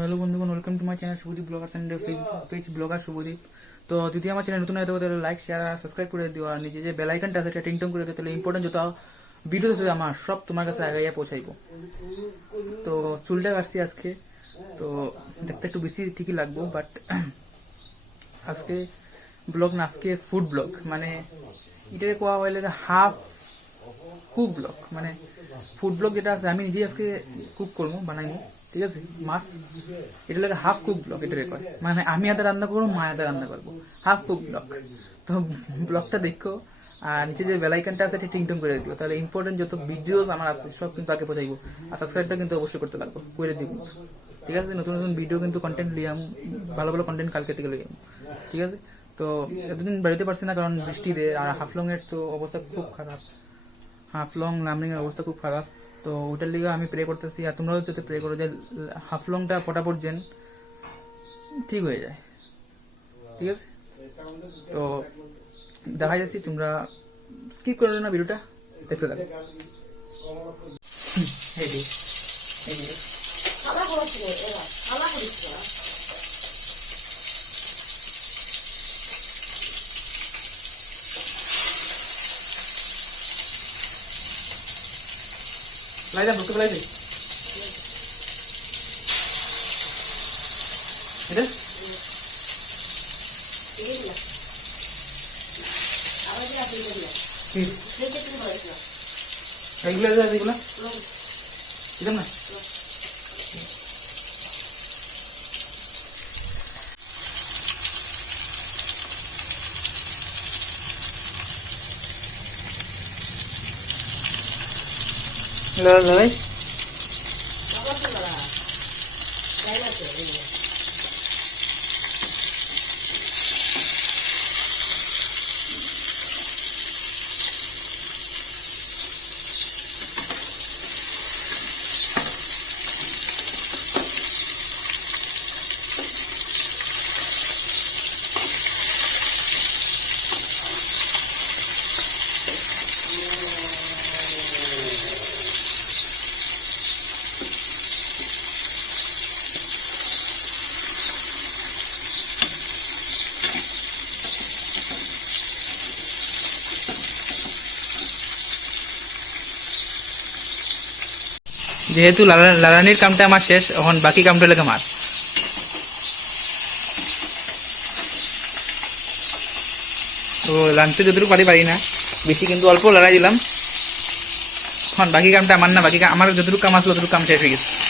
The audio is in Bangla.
হ্যালো বন্ধুগণ, welcome to my channel Subhadeep blogger and Facebook page blogger Subhadeep. তো যদি আমার চ্যানেল নতুন হয়ে থাকে তাহলে লাইক শেয়ার আর সাবস্ক্রাইব করে দিও, আর নিজে যে বেল আইকনটা আছে সেটা টিংটং করে দিও, তাহলে ইম্পর্টেন্ট যত ভিডিও আছে আমার সব তোমার কাছে আগাইয়া পৌঁছাইবো। তো চুলটা কাটছি আজকে, তো দেখতে একটু বেশি ঠিকই লাগবো, বাট আজকে ব্লগ না, আজকে ফুড ব্লগ, মানে এটাকে কোয়া হইলে হাফ কুক ব্লগ, মানে ফুড ব্লগ যেটা আছে আমি নিজেই আজকে কুক করবো, বানাইনি, ঠিক আছে, মাছ। এটা লাগে হাফ কুক ব্লগ, এটা কয় মানে আমি আদা রান্না করবো, মা আদা রান্না করবো, হাফ কুক ব্লগ। তো ব্লগটা দেখো, আর নিচে যে বেলাইকানটা আছে এটা টিংটং করে দিও, তাহলে ইম্পর্টেন্ট যত ভিডিওস আমার আছে সব কিন্তু আগে পৌঁছাইবো। আর সাবস্ক্রাইবটা কিন্তু অবশ্যই করতে লাগবো, করে দিব, ঠিক আছে। নতুন নতুন ভিডিও কিন্তু কন্টেন্ট লিয়াম, ভালো ভালো কন্টেন্ট কালকে থেকে লিয়াম, ঠিক আছে। তো এতদিন বেরোতে পারছি না কারণ বৃষ্টিতে, আর হাফলং এর তো অবস্থা খুব খারাপ, হাফলং লামডিং এর অবস্থা খুব খারাপ। তো ওটার লিগে আমি প্রে করতেছি, আর তোমরাও যাতে প্রে করো যে হাফলংটা পটাপট যেন ঠিক হয়ে যায়, ঠিক আছে। তো দেখা যাচ্ছি, তোমরা স্কিপ করো না, ভিডিওটা দেখতে থাকো। লাইদা বুঝতে পারছি এটা এগুলো এগুলো ঠিক না। ভাই যেহেতু লালানির কামটা আমার শেষ, এখন বাকি কামটা লেগে মার। তো রাঁধতে যতটুকু পারি না বেশি, কিন্তু অল্প লড়াই দিলাম। এখন বাকি কামটা আমার না, বাকি আমার যতটুকু কাম আসলো ততটুকু কাম শেষ হয়ে গেছে।